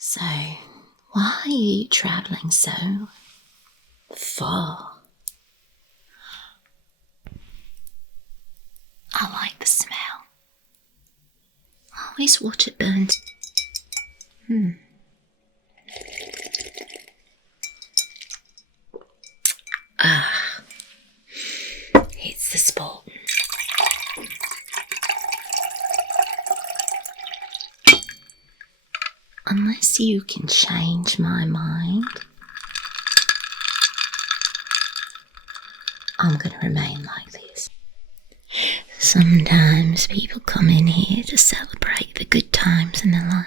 So, why are you travelling so far? I like the smell. I always watch it burn. It's the spot. Unless you can change my mind, I'm going to remain like this. Sometimes people come in here to celebrate the good times in their life.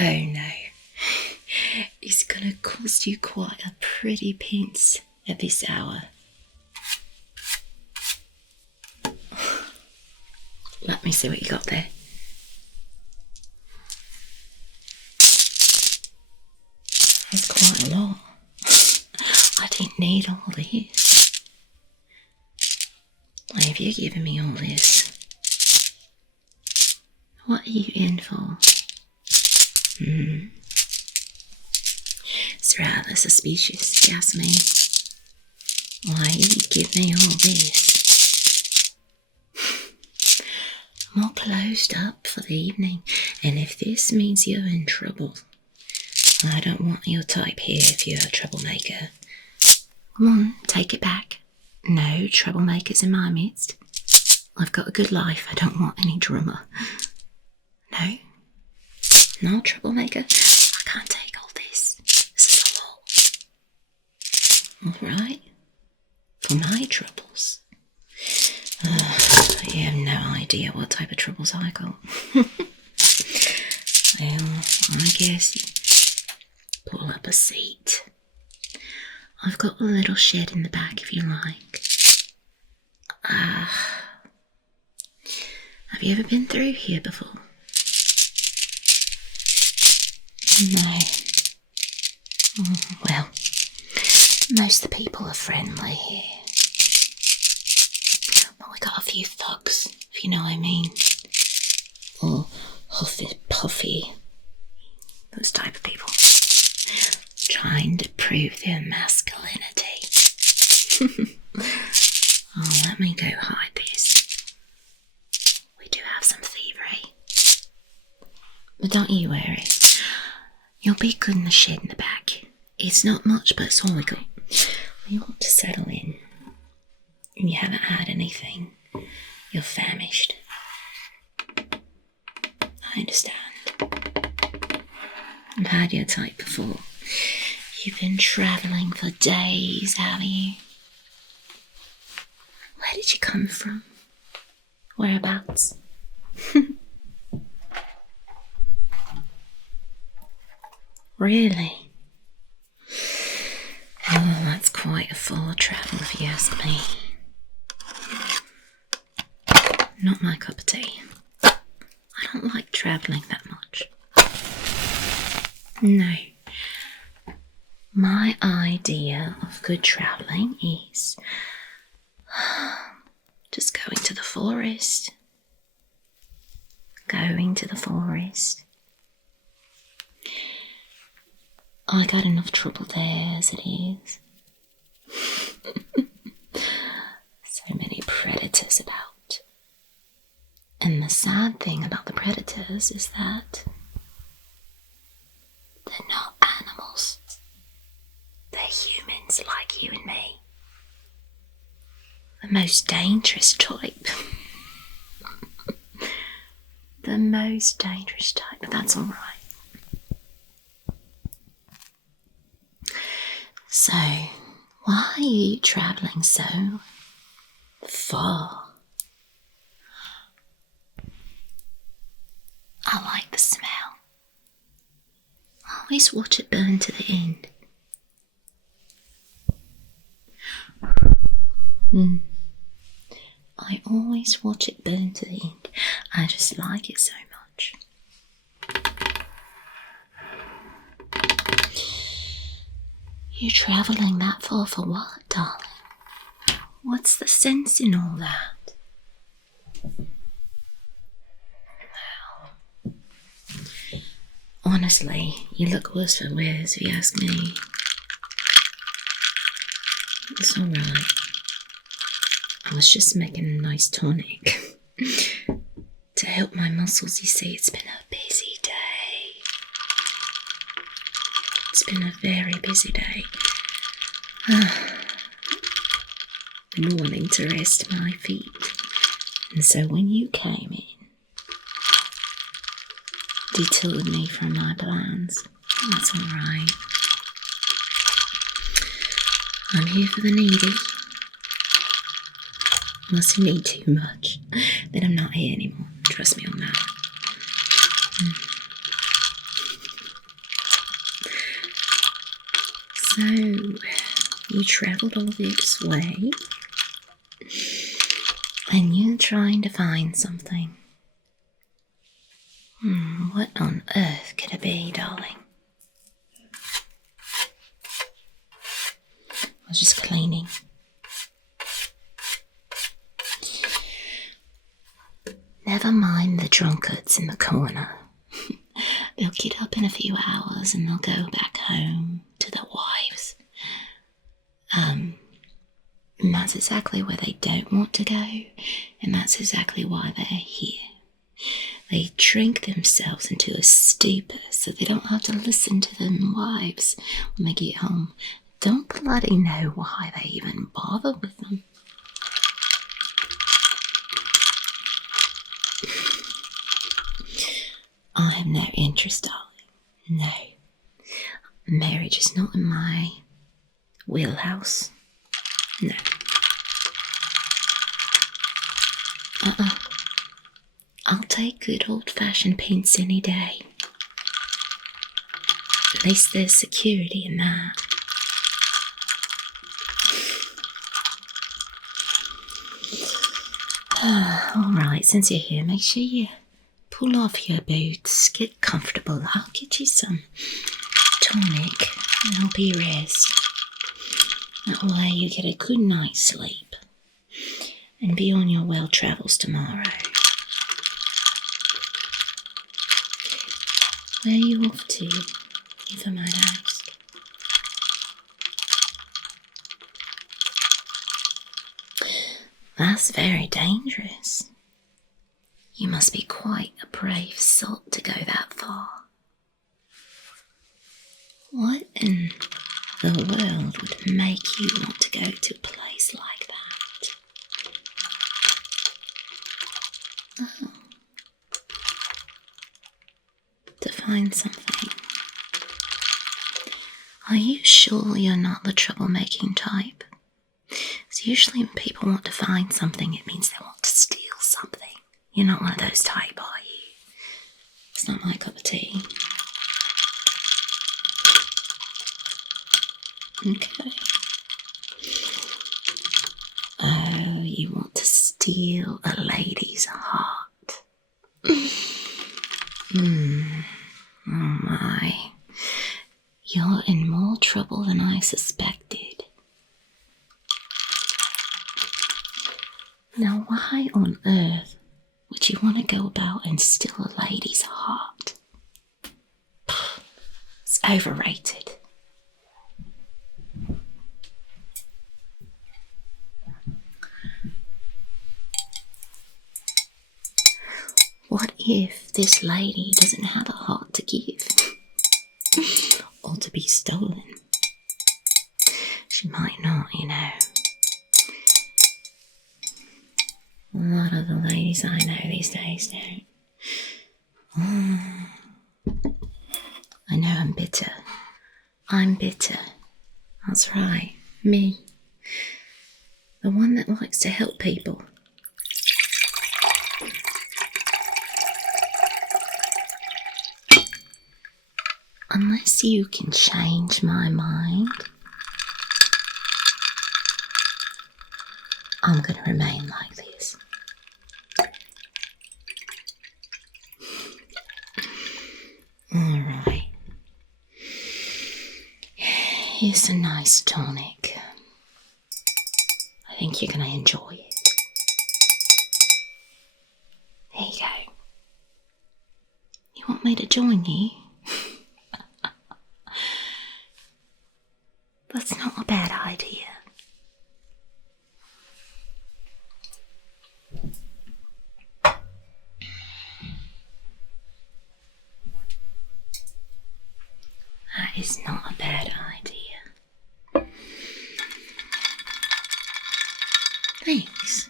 Oh no, it's going to cost you quite a pretty pince at this hour. Let me see what you got there. That's quite a lot. I didn't need all this. Why have you given me all this? What are you in for? It's rather suspicious, if you ask me. Why you give me all this? I'm all closed up for the evening, and if this means you're in trouble, I don't want your type here if you're a troublemaker. Come on, take it back. No troublemakers in my midst. I've got a good life, I don't want any drama. No? No troublemaker? I can't take all this. This is a lot. Alright. For my troubles. You have no idea what type of troubles I got. Well, I guess you pull up a seat. I've got a little shed in the back if you like. Have you ever been through here before? No. Well, most of the people are friendly here. But we got a few thugs, if you know what I mean. Or huffy puffy. Those type of people. Trying to prove their masculinity. Oh, let me go hide this. We do have some thievery. But don't you worry. You'll be good in the shed in the back. It's not much, but it's all we got. We want to settle in. And you haven't had anything. You're famished. I understand. I've had your type before. You've been travelling for days, have you? Where did you come from? Whereabouts? Really? Oh, that's quite a far travel if you ask me. Not my cup of tea. I don't like travelling that much. No. My idea of good travelling is just going to the forest. Going to the forest. I got enough trouble there as it is. sad thing about the predators is that they're not animals. They're humans like you and me. The most dangerous type. The most dangerous type, but that's alright. So, why are you travelling so far? I like the smell. I always watch it burn to the end. I always watch it burn to the end. I just like it so much. You're travelling that far for what, darling? What's the sense in all that? Well, honestly, you look worse for wear, if you ask me. It's alright. I was just making a nice tonic to help my muscles. You see, it's been a busy day. It's been a very busy day. Been wanting to rest my feet. And so when you came in, detoured me from my plans. That's alright. I'm here for the needy. Unless you need too much, then I'm not here anymore. Trust me on that. So, you travelled all this way, and you're trying to find something. What on earth could it be, darling? I was just cleaning. Never mind the drunkards in the corner. They'll get up in a few hours and they'll go back home to their wives. And that's exactly where they don't want to go, and that's exactly why they're here. They drink themselves into a stupor so they don't have to listen to their wives when they get home. Don't bloody know why they even bother with them. I have no interest, darling. No. Marriage is not in my wheelhouse. No. I'll take good old-fashioned pence any day. At least there's security in that. Alright, since you're here, make sure you pull off your boots, get comfortable. I'll get you some tonic and help you rest. That way you get a good night's sleep and be on your well travels tomorrow. Where are you off to, if I might ask? That's very dangerous. You must be quite a brave sort to go that far. What in the world would make you want to go to a place like that? Oh. To find something. Are you sure you're not the troublemaking type? Because usually when people want to find something, it means they want to steal something. You're not one of those type, are you? It's not my cup of tea. Okay. Oh, you want to steal a lady's heart. Oh my. You're in more trouble than I suspected. Now, why on earth would you want to go about and steal a lady's heart? It's overrated. if this lady doesn't have a heart to give or to be stolen. She might not, you know. A lot of the ladies I know these days don't. I know I'm bitter. I'm bitter. That's right, me. The one that likes to help people. Unless you can change my mind, I'm going to remain like this. Alright. Here's a nice tonic. I think you're going to enjoy it. There you go. You want me to join you? That's not a bad idea. That is not a bad idea. Thanks.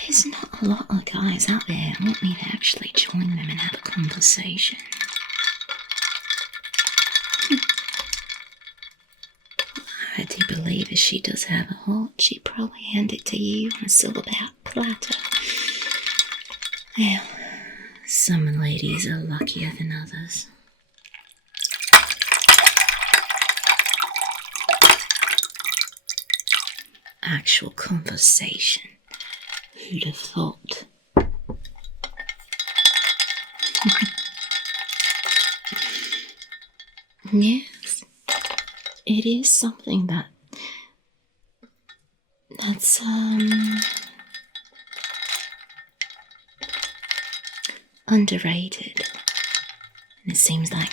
There's not a lot of guys out there who want me to actually join them and have a conversation. I do believe if she does have a heart, she'd probably hand it to you on a silver platter. Well, some ladies are luckier than others. Actual conversation. Who'd have thought? Yes, it is something that's underrated. And it seems like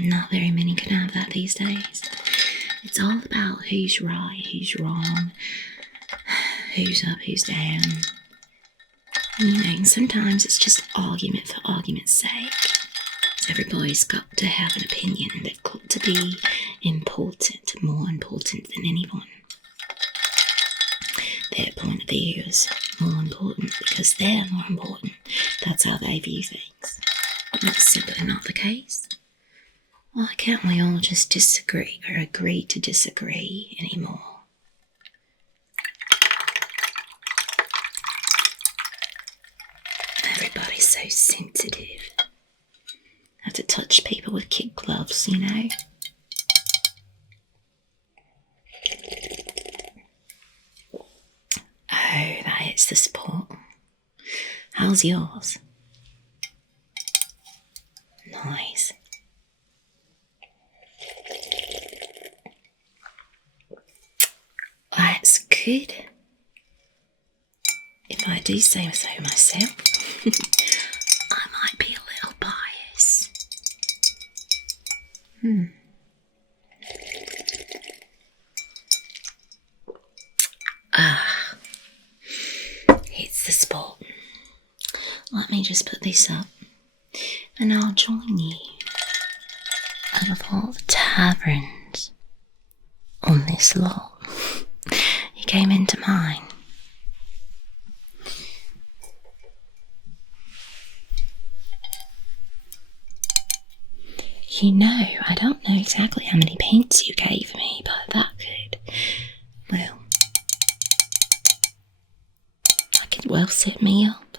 not very many can have that these days. It's all about who's right, who's wrong, who's up, who's down. You know, and sometimes it's just argument for argument's sake. Everybody's got to have an opinion and they've got to be important, more important than anyone. Their point of view is more important because they're more important. That's how they view things. But that's simply not the case. Why can't we all just disagree or agree to disagree anymore? Everybody's so sensitive. Have to touch people with kid gloves, you know. Oh, that hits the spot. How's yours? Nice. That's good. If I do say so myself, I might be a little biased. Hits the spot. Let me just put this up and I'll join you out of all the taverns on this lot. You came into mine. You know, I don't know exactly how many pints you gave me, but that could well set me up.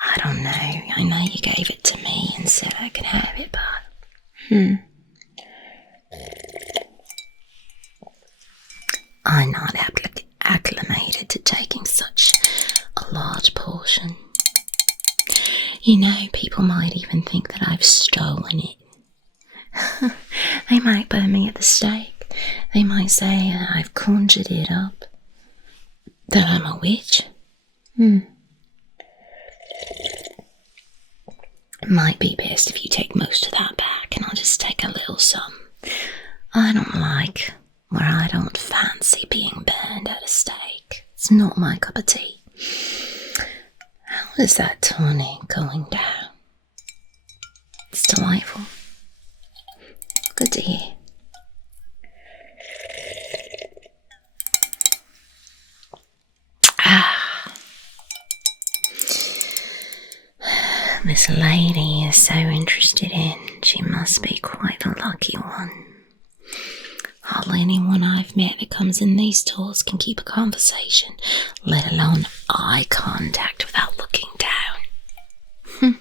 I don't know. I know you gave it to me and said I could have it, but I'm not acclimated to taking such a large portion. You know, people might even think that I've stolen it. They might burn me at the stake. They might say I've conjured it up, that I'm a witch. It might be best if you take most of that back and I'll just take a little some. I don't fancy being burned at a stake. It's not my cup of tea. Was that tonic going down? It's delightful. Good to hear. This lady is so interested in. She must be quite the lucky one. Hardly anyone I've met that comes in these doors can keep a conversation, let alone eye contact without looking down.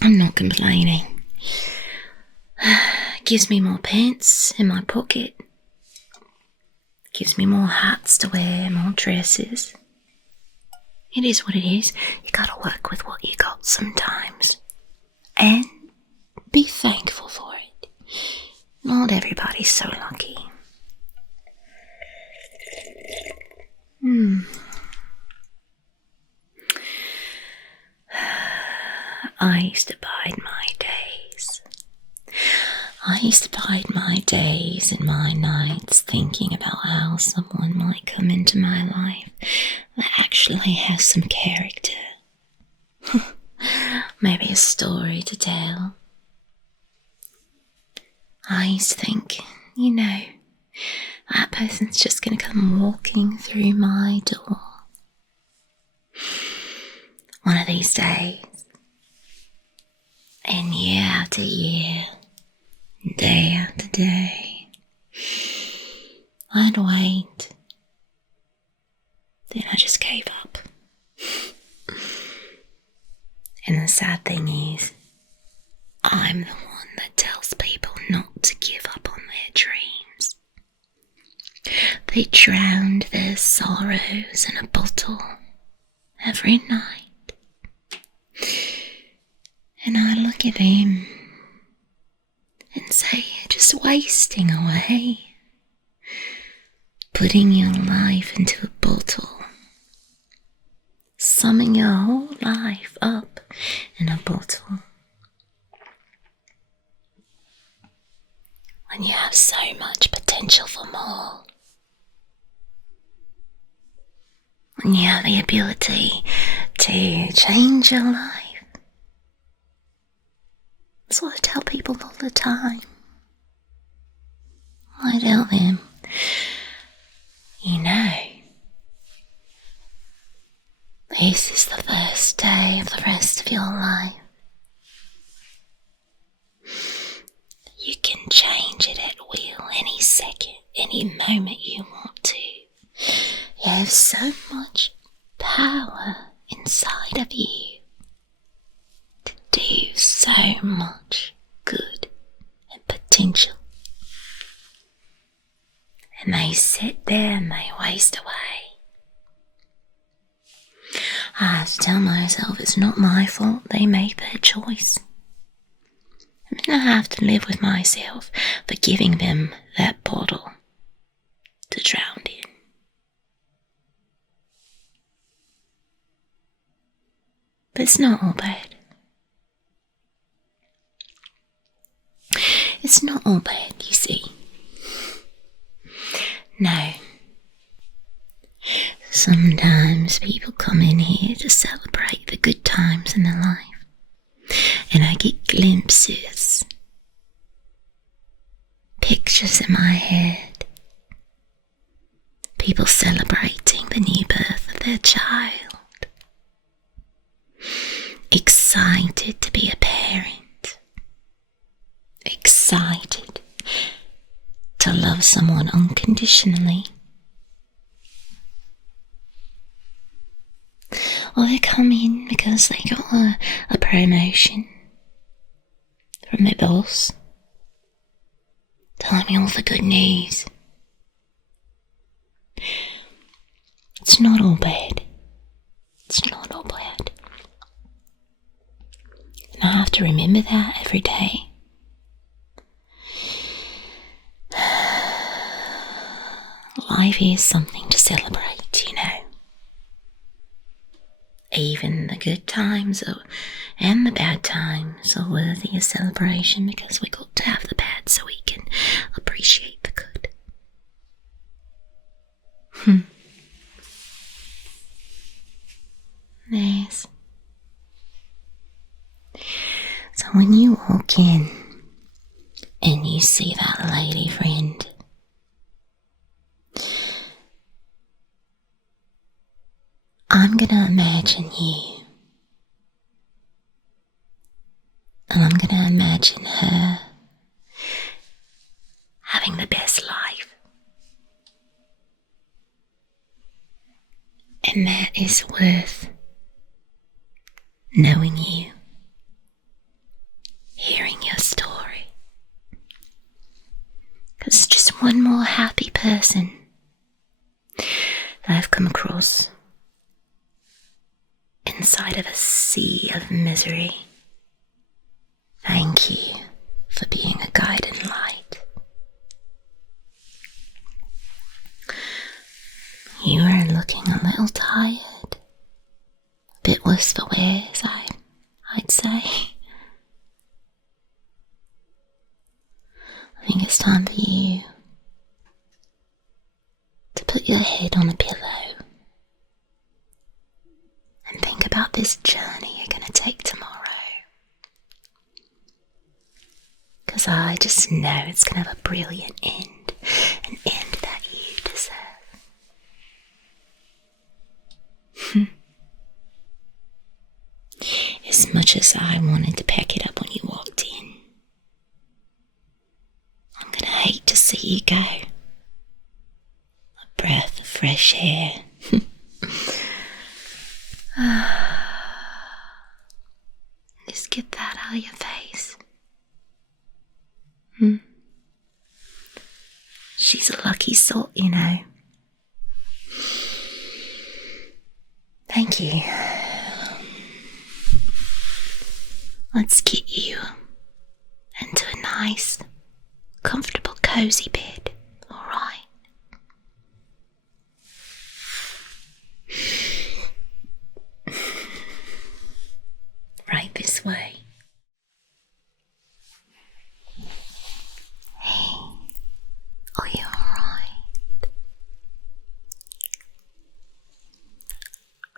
I'm not complaining. Gives me more pence in my pocket. Gives me more hats to wear, more dresses. It is what it is. You gotta work with what you got sometimes. And be thankful for it. Not everybody's so lucky. I used to bide my days. I used to bide my days and my nights thinking about how someone might come into my life that actually has some character. Maybe a story to tell. I used to think, that person's just going to come walking through my door. One of these days. And year after year, day after day, I'd wait. Then I just gave up. And the sad thing is, I'm the one that tells people not to give up on their dreams. They drowned their sorrows in a bottle every night. And I look at them and say, you're just wasting away. Putting your life into a bottle. Summing your whole life up in a bottle. When you have so much potential for more. When you have the ability to change your life. That's what I tell people all the time. I tell them, this is the first day of the rest of your life. You can change it at will any second, any moment you want to. You have so much power inside of you to do so much good and potential. And they sit there and they waste away. I have to tell myself it's not my fault they make their choice. I have to live with myself for giving them that bottle to drown in. But it's not all bad. It's not all bad, you see. No. Sometimes people come in here to celebrate the good times in their life. And I get glimpses, pictures in my head. People celebrating the new birth of their child. Excited to be a parent. Excited to love someone unconditionally. Or they come in because they got a promotion from their boss, telling me all the good news. It's not all bad. It's not all bad. And I have to remember that every day. Life is something to celebrate, Even the good times and the bad times are worthy of celebration because we got to have the bad so we can appreciate the good. walk in and you see that lady friend, I'm gonna imagine you, and I'm gonna imagine her having the best life. And that is worth knowing you, hearing your story. Because just one more happy person that I've come across inside of a sea of misery. Thank you for being a guide and light. You are looking a little tired, a bit worse for wears, I'd say. I think it's time for you to put your head on a pillow and think about this journey you're going to take tomorrow. Because I just know it's going to have a brilliant end, an end that you deserve. As much as I wanted to pack it up when you walked in, I'm going to hate to see you go. A breath of fresh air. Just get that out of your face. She's a lucky sort, you know. Thank you. Let's get you into a nice, comfortable, cozy bed, alright? Right this way. Hey, are you alright?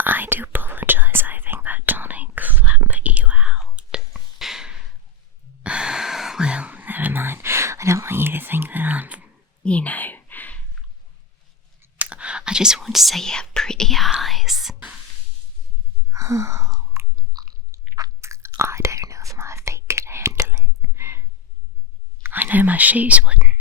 I do apologise, I think that tonic flattened you out. Well, never mind. I don't want you to think that I'm, I just want to say you have pretty eyes. Oh, I don't know if my feet could handle it. I know my shoes wouldn't.